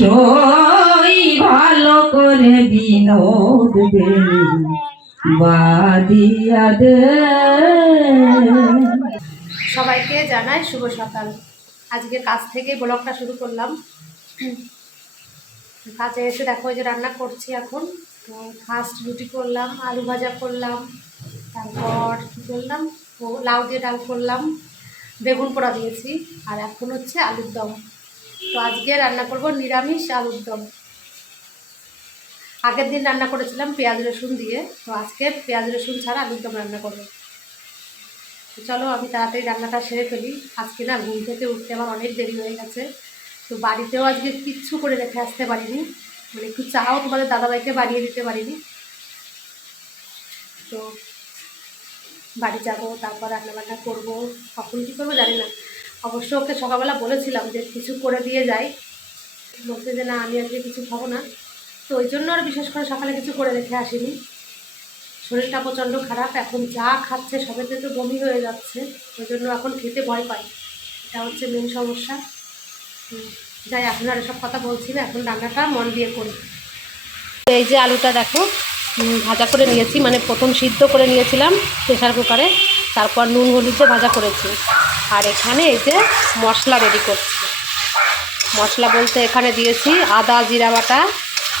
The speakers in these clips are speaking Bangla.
সই ভালো করে বিনোদ বাদিয়া দে। সবাইকে জানাই শুভ সকাল। আজকে কাজ থেকে ব্লগটা শুরু করলাম। কাজে এসে দেখো যে রান্না করছি এখন। তো ফার্স্ট রুটি করলাম, আলু ভাজা করলাম, তারপর কী করলাম, লাউ দিয়ে ডাল করলাম, বেগুন পোড়া দিয়েছি, আর এখন হচ্ছে আলুর দম। তো আজকে রান্না করব নিরামিষ আলুর দম। আগের দিন রান্না করেছিলাম পেঁয়াজ রসুন দিয়ে, তো আজকে পেঁয়াজ রসুন ছাড়া আলুর দম রান্না করবো। তো চলো আমি তাড়াতাড়ি রান্নাটা সেরে ফেলি। আজকে না ঘুম থেকে উঠতে আমার অনেক দেরি হয়ে গেছে। তো বাড়িতেও আজকে কিচ্ছু করে রেখে আসতে পারিনি, মানে একটু চাও তোমাদের দাদাভাইকে বানিয়ে দিতে পারিনি। তো বাড়ি যাব, তারপর রান্নাবান্না করবো, কখন কী করবো জানি না। অবশ্য ওকে সকালবেলা বলেছিলাম যে কিছু করে দিয়ে যাই, বলতে যে না আমি আজকে কিছু খাবো না। তো ওই জন্য আর বিশেষ করে সকালে কিছু করে রেখে আসিনি। শরীরটা প্রচণ্ড খারাপ, এখন যা খাচ্ছে সবেতে তো বমি হয়ে যাচ্ছে, ওই জন্য এখন খেতে ভয় পাই। এটা হচ্ছে মেন সমস্যা। যাই, এখন আর এসব কথা বলছি না, এখন রান্নাটা মন দিয়ে করি। এই যে আলুটা দেখো ভাজা করে নিয়েছি, মানে প্রথম সিদ্ধ করে নিয়েছিলাম প্রেশার কুকারে, তারপর নুন হলুদ দিয়ে ভাজা করেছি। আর এখানে এই যে মশলা রেডি করছি। মশলা বলতে এখানে দিয়েছি আদা জিরা বাটা,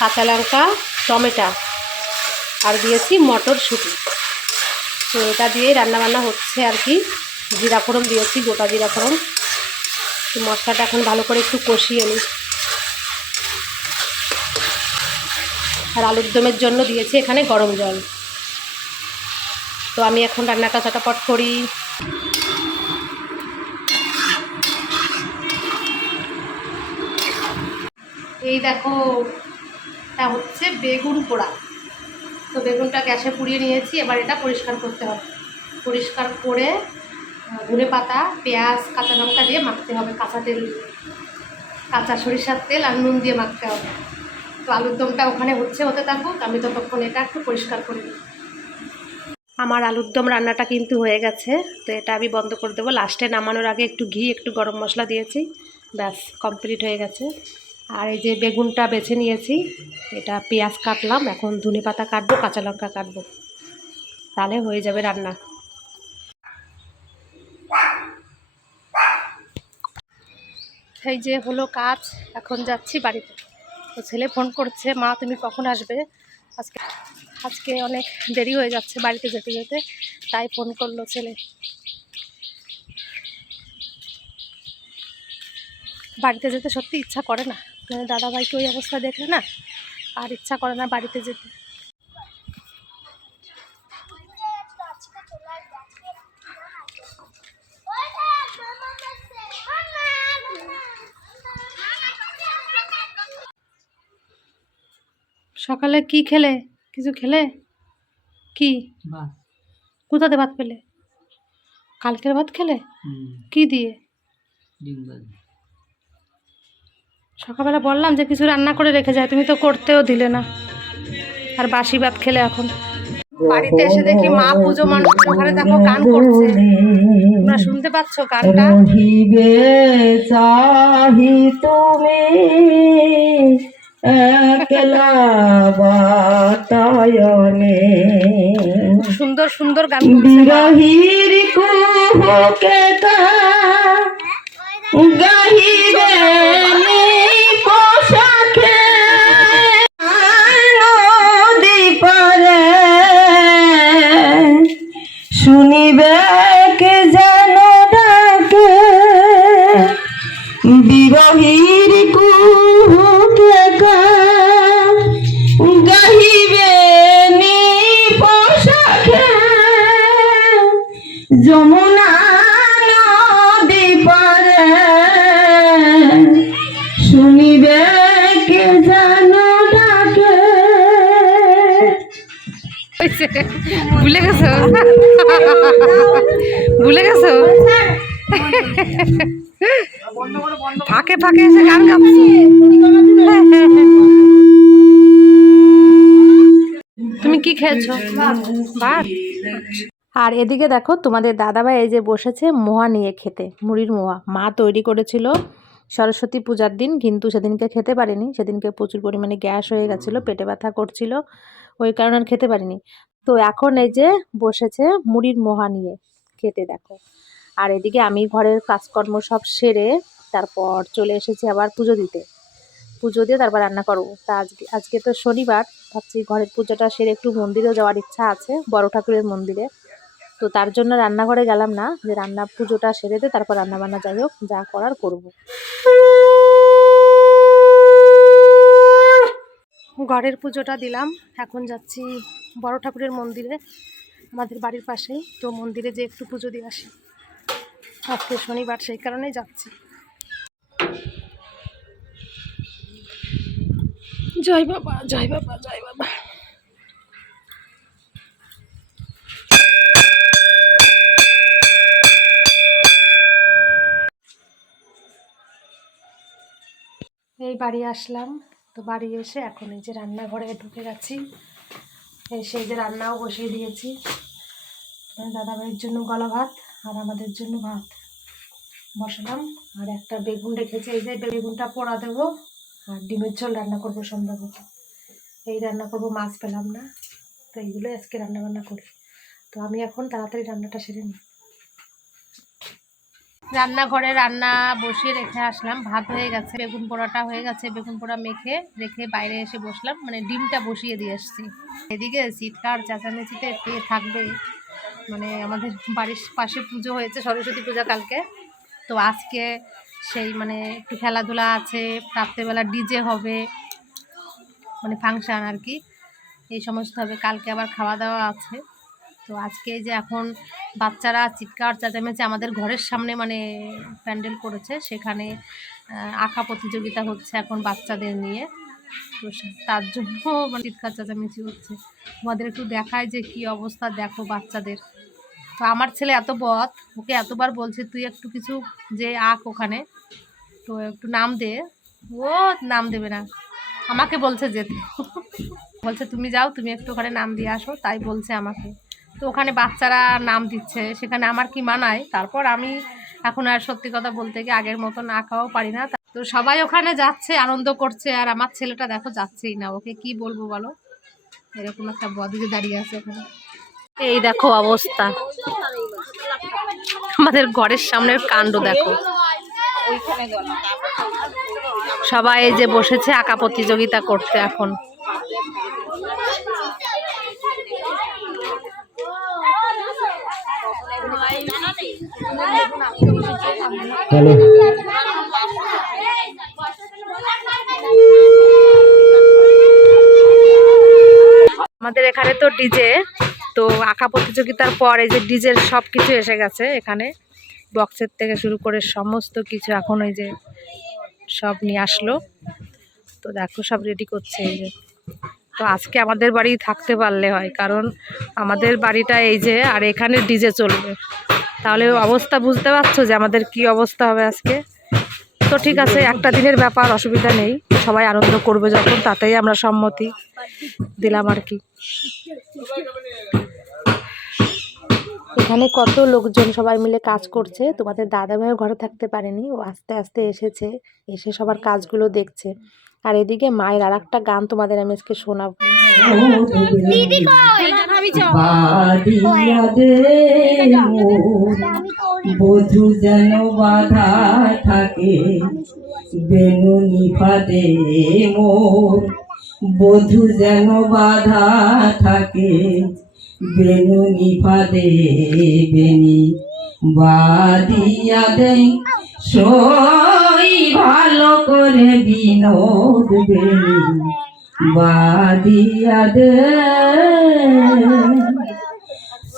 কাঁচা লঙ্কা, টমেটো, আর দিয়েছি মটরশুঁটি। তো এটা দিয়েই রান্নাবান্না হচ্ছে আর কি। জিরা ফোড়ন দিয়েছি, গোটা জিরা ফোড়ন। মশলাটা এখন ভালো করে একটু কষিয়ে নিই। আর আলুর দমের জন্য দিয়েছি এখানে গরম জল। তো আমি এখন রান্নাটা চটাপট করি। এই দেখো, এটা হচ্ছে বেগুন পোড়া। তো বেগুনটা গ্যাসে পুড়িয়ে নিয়েছি, এবার এটা পরিষ্কার করতে হবে। পরিষ্কার করে ধনে পাতা, পেঁয়াজ, কাঁচা লঙ্কা দিয়ে মাখতে হবে, কাঁচা তেল দিয়ে, কাঁচা সরিষার তেল আর নুন দিয়ে মাখতে হবে। তো আলুর দমটা ওখানে হতে থাকুক, আমি ততক্ষণ এটা একটু পরিষ্কার করে নিই। আমার আলুর দম রান্নাটা কিন্তু হয়ে গেছে। তো এটা আমি বন্ধ করে দেবো। লাস্টে নামানোর আগে একটু ঘি, একটু গরম মশলা দিয়েছি, ব্যাস কমপ্লিট হয়ে গেছে। আর এই যে বেগুনটা বেছে নিয়েছি, এটা পেঁয়াজ কাটলাম, এখন ধনে পাতা কাটবো, কাঁচা লঙ্কা কাটবো, তাহলে হয়ে যাবে রান্না। এই যে হলো কাজ, এখন যাচ্ছি বাড়িতে। তো ছেলে ফোন করছে, মা তুমি কখন আসবে, আজকে অনেক দেরি হয়ে যাচ্ছে বাড়িতে যেতে যেতে, তাই ফোন করলো ছেলে। বাড়িতে যেতে সত্যি ইচ্ছা করে না, মানে দাদাভাইকে ওই অবস্থা দেখলে না আর ইচ্ছা করে না বাড়িতে যেতে। সকালে কি খেলে? কিছু খেলে? কি কোথাতে ভাত পেলে? কালকের ভাত খেলে? কি দিয়ে? সকালবেলা বললাম যে কিছু রান্না করে রেখে যায়, তুমি তো করতেও দিলে না, আর বাসি ভাত খেলে এখন। বাড়িতে এসে দেখি মা পুজো মণ্ডপ ওখানে দেখো গান করছে, তোমরা শুনতে পাচ্ছ গানটা? চাহি তুমি একলা বাতায়নে, সুন্দর সুন্দর গান করছে। বিরহির কুহকে গাহিবে পোশাকে নদী পারে, শুনিবে কে যেন ডাকে, বিরহির কুহকে গাহিবে নি পোশাকে, যমুনা নদী পারে, শুনিবে কে যেন ডাকে। ভুলে গেছো? ভুলে গেছো? ফাঁকে ফাঁকে এসে গান গাচ্ছি। তুমি কি খেয়েছো? ভাত। আর এদিকে দেখো তোমাদের দাদাভাই এই যে বসেছে মোয়া নিয়ে খেতে, মুড়ির মোয়া মা তৈরি করেছিল। সরস্বতী পূজার দিন, কিন্তু সেদিনকে খেতে পারিনি। সেদিনকে প্রচুর পরিমাণে গ্যাস হয়ে গেছিলো, পেটে ব্যথা করছিল, ওই কারণে আর খেতে পারিনি। তো এখন এই যে বসেছে মুড়ির মোহা নিয়ে খেতে, দেখো। আর এদিকে আমি ঘরের কাজকর্ম সব সেরে তারপর চলে এসেছি আবার পুজো দিতে। পুজো দিয়ে তারপর রান্না করবো। তা আজকে তো শনিবার, ভাবছি ঘরের পুজোটা সেরে একটু মন্দিরেও যাওয়ার ইচ্ছা আছে, বড় ঠাকুরের মন্দিরে। তো তার জন্য রান্নাঘরে গেলাম না, যে রান্না পুজোটা সেরে দিয়ে তারপর রান্নাবান্না যাই হোক যা করার করবো। ঘরের পুজোটা দিলাম, এখন যাচ্ছি বড় ঠাকুরের মন্দিরে, আমাদের বাড়ির পাশেই। তো মন্দিরে যে একটু পুজো দিয়ে আসি, আজকে শনিবার, সেই কারণেই যাচ্ছি। জয় বাবা, জয় বাবা, জয় বাবা। এই বাড়ি আসলাম, তো বাড়ি এসে এখন এই যে রান্নাঘরে ঢুকে গেছি। এসে এই যে রান্নাও বসিয়ে দিয়েছি। দাদাভাইয়ের জন্য গলা ভাত আর আমাদের জন্য ভাত বসালাম। আর একটা বেগুন রেখেছি, এই যে বেগুনটা পোড়া দেবো। আর ডিমের ঝোল রান্না করবো সম্ভবত, এই রান্না করবো, মাছ পেলাম না। তো এইগুলো আজকে রান্নাবান্না করি। তো আমি এখন তাড়াতাড়ি রান্নাটা সেরে নিই। রান্নাঘরে রান্না বসিয়ে রেখে আসলাম, ভাত হয়ে গেছে, বেগুন পোড়াটা হয়ে গেছে, বেগুন পোড়া মেখে রেখে বাইরে এসে বসলাম, মানে ডিমটা বসিয়ে দিয়ে এসছি। এদিকে চিৎকার চেঁচামেচিতে পেয়ে থাকবে, মানে আমাদের বাড়ির পাশে পুজো হয়েছে, সরস্বতী পূজা কালকে। তো আজকে সেই মানে একটু খেলাধুলা আছে, রাত্রেবেলা ডিজে হবে, মানে ফাংশান আর কি, এই সমস্ত হবে। কালকে আবার খাওয়া দাওয়া আছে। তো আজকে যে এখন বাচ্চারা চিৎকার চেঁচামেচি আমাদের ঘরের সামনে মানে প্যান্ডেল করেছে, সেখানে আঁকা প্রতিযোগিতা হচ্ছে এখন বাচ্চাদের নিয়ে। তো তার জন্য মানে চিৎকার চেঁচামেচি হচ্ছে। আমাদের একটু দেখায় যে কি অবস্থা, দেখো বাচ্চাদের। তো আমার ছেলে এত বদ, ওকে এতবার বলছে তুই একটু কিছু যে আঁক ওখানে, তো একটু নাম দে, ও নাম দেবে না, আমাকে বলছে যেতে। বলছে তুমি যাও, তুমি একটু ওখানে নাম দিয়ে আসো, তাই বলছে আমাকে। তো ওখানে বাচ্চারা নাম দিচ্ছে, সেখানে আমার কি মানায়। তারপর আমি এখন আর সত্যি কথা বলতে গিয়ে আগের মতন আঁকাও পারি না। তো সবাই ওখানে যাচ্ছে, আনন্দ করছে, আর আমার ছেলেটা দেখো যাচ্ছেই না। ওকে কি বলবো বলো, এরকম একটা বদিকে দাঁড়িয়ে আছে ওখানে। এই দেখো অবস্থা, আমাদের ঘরের সামনের কাণ্ড দেখো। সবাই এই যে বসেছে আঁকা প্রতিযোগিতা করতে এখন। আমাদের এখানে তো ডিজে, তো আঁকা প্রতিযোগিতার পর এই যে ডিজের সব কিছু এসে গেছে এখানে, বক্সের থেকে শুরু করে সমস্ত কিছু এখন এই যে সব নিয়ে আসলো। তো দেখো সব রেডি করছে এই যে। তো আজকে আমাদের বাড়ি থাকতে পারলে হয়, কারণ আমাদের বাড়িটা এই যে, আর এখানে ডিজে চলবে, তাহলে অবস্থা বুঝতে পারছো যে আমাদের কি অবস্থা হবে আজকে। তো ঠিক আছে, একটা দিনের ব্যাপার, অসুবিধা নেই, সবাই আনন্দ করবে যখন, তাতেই আমরা সম্মতি দিলাম আর কি। এখানে কত লোকজন সবাই মিলে কাজ করছে। তোমাদের দাদাভাইও ঘরে থাকতে পারেনি, ও আস্তে আস্তে এসেছে, এসে সবার কাজগুলো দেখছে। আর এদিকে মায়ের আর একটা গান তোমাদের আমি আজকে শোনাবো। বধূ যেন বাধা থাকে বেনু নিফাদে মোর, বধূ যেন বাধা থাকে বেনু নিফাদে বেনি বাদিয়া দে সই ভালো করে বিনোদ বেনি বাদিয়া দে।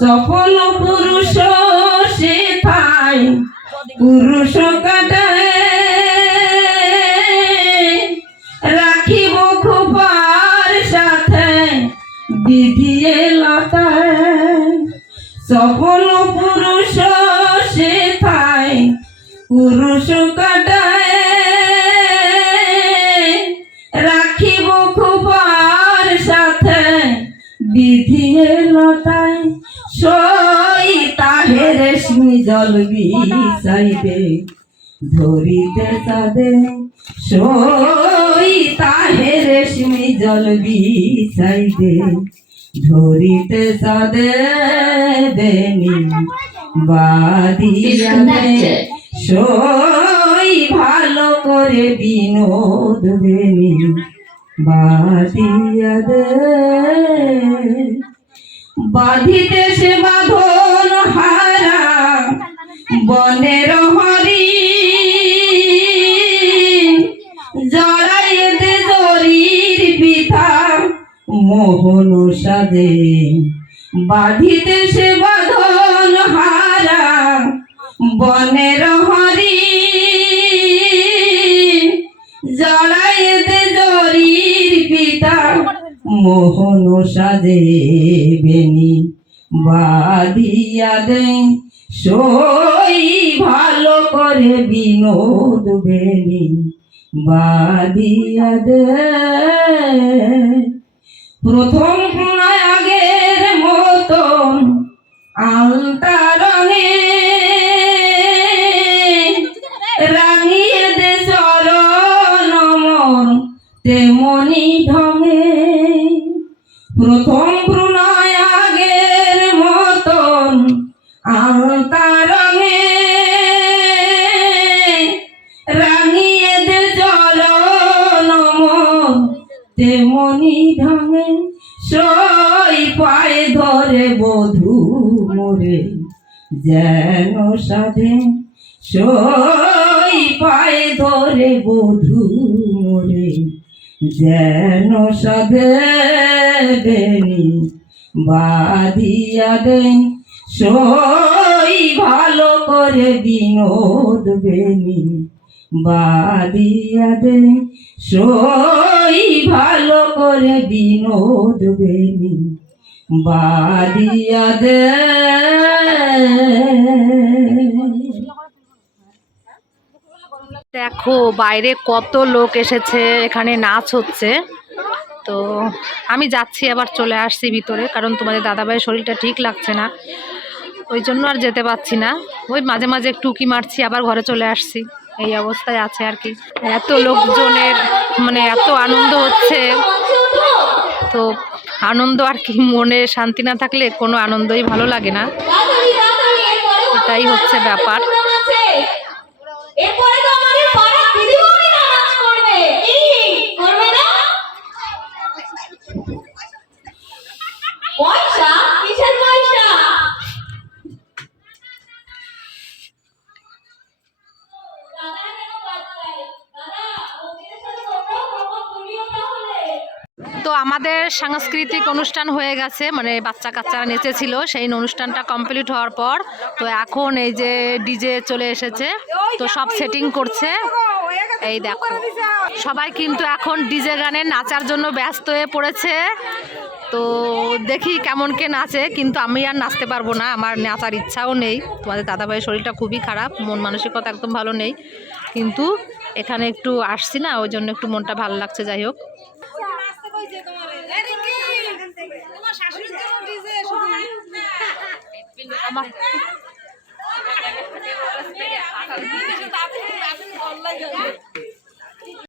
সফল পুরুষ সে পায় পুরুষ কাটায়, রাখিব খুবার সাথে দিদিয়ে লতায়। সফল পুরুষ সে পায় পুরুষ কাটায়, রাখিব খুবার সাথে দিদিয়ে লতায়। সই তাহে রেশমি জল বিষাইবে ধরিতে সাদে সই তাহে রেশমি জল বিছাইতে ধরিতে সাদে বেনি বাদিয়া সই ভালো করে বিনোদ বেনি বাদিয়া দে বাঁধিতে সে বাঁধন হারা বনের হরি জড়াইতে জরির পিঠা মোহন সাজে বাঁধিতে সে বাঁধন হারা বনের হরি জড়াইতে জরির পিঠা মোহন সাজে বেনি বাদিয়া দে সই ভালো করে বিনোদ বেনি বাদিয়া দে প্রথম আগের মতন আলতা রঙে রাঙিয়ে দে চরণ মন তেমনি ঢঙে প্রথম প্রণয় আগের মতন আলতা রঙে রাঙিয়ে দে চরণ মন তেমনি ঢঙে সই পায়ে ধরে বধূ মোরে যেন সাধে সই পায়ে ধরে বধূ মোরে যেন সাধে বেনি বাদিয়া দে সই ভালো করে বিনোদ বেনি বাদিয়া দে সই ভালো করে বিনোদ বেনি বাদিয়া দে দেখো বাইরে কত লোক এসেছে, এখানে নাচ হচ্ছে। তো আমি যাচ্ছি, আবার চলে আসছি ভিতরে, কারণ তোমাদের দাদাভাইয়ের শরীরটা ঠিক লাগছে না, ওই জন্য আর যেতে পারছি না। ওই মাঝে মাঝে একটু উকি মারছি, আবার ঘরে চলে আসছি, এই অবস্থায় আছে আর কি। এত লোকজনের মানে এত আনন্দ হচ্ছে, তো আনন্দ আর কি, মনে শান্তি না থাকলে কোনো আনন্দই ভালো লাগে না, এটাই হচ্ছে ব্যাপার। এরপরে তো আমাদের পাড়ার দিদিমণিরা নাচ করবে, করবে না? পয়সা? কিসের পয়সা? তো আমাদের সাংস্কৃতিক অনুষ্ঠান হয়ে গেছে, মানে বাচ্চা কাচ্চারা নেচেছিল, সেই অনুষ্ঠানটা কমপ্লিট হওয়ার পর তো এখন এই যে ডিজে চলে এসেছে, তো সব সেটিং করছে। এই দেখো সবাই কিন্তু এখন ডিজে গানে নাচার জন্য ব্যস্ত হয়ে পড়েছে। তো দেখি কেমন কে নাচে, কিন্তু আমি আর নাচতে পারবো না, আমার নাচার ইচ্ছাও নেই। তোমাদের দাদাভাইয়ের শরীরটা খুবই খারাপ, মন মানসিকতা একদম ভালো নেই, কিন্তু এখানে একটু আসছি না, ওই জন্য একটু মনটা ভালো লাগছে। যাই হোক, আমার